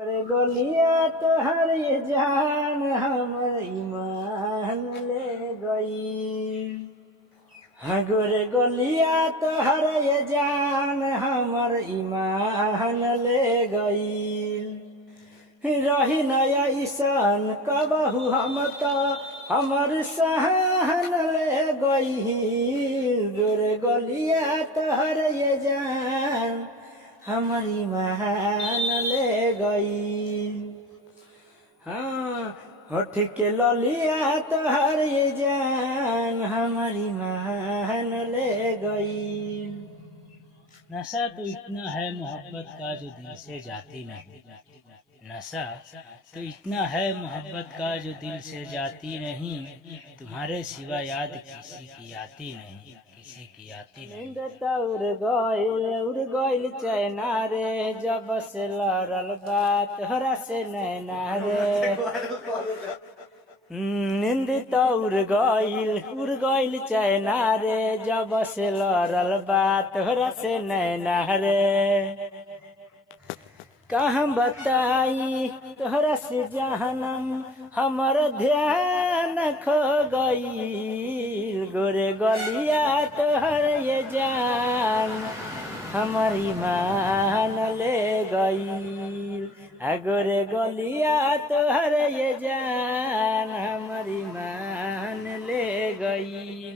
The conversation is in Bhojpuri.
अरे गोलिया तोहर ये जान हमर ईमान ले गई। हाँ गोरे गोलिया तोहर ये जान हमर ईमान ले गई। रही नया ईसान कबहू हम तो हमर सहन ले गई। गोरे गोलिया तोहर ये जान हमर ईमान ले गई। हाँ होठ के ललिया तोहर ये जान हमर ईमान ले गई। नशा तो इतना है मोहब्बत का जो दिल से जाती नहीं। नशा तो इतना है मोहब्बत का जो दिल से जाती नहीं। तुम्हारे सिवा याद किसी की आती नहीं, किसी की आती नहीं। नींद त उड़ गइल चैना रे, जब से लड़ल बात तोहरा से नैना रे। नींद त उड़ गइल चैना रे, जब से लड़ल बात तोहरा से नैना रे। कहाँ बताई तोहरा से जहनम हमर ध्यान खो गई। गोरे गलिया तोहर ये जान हमर ईमान ले गई। गोरे गलिया तोहर ये जान हमर ईमान ले गई।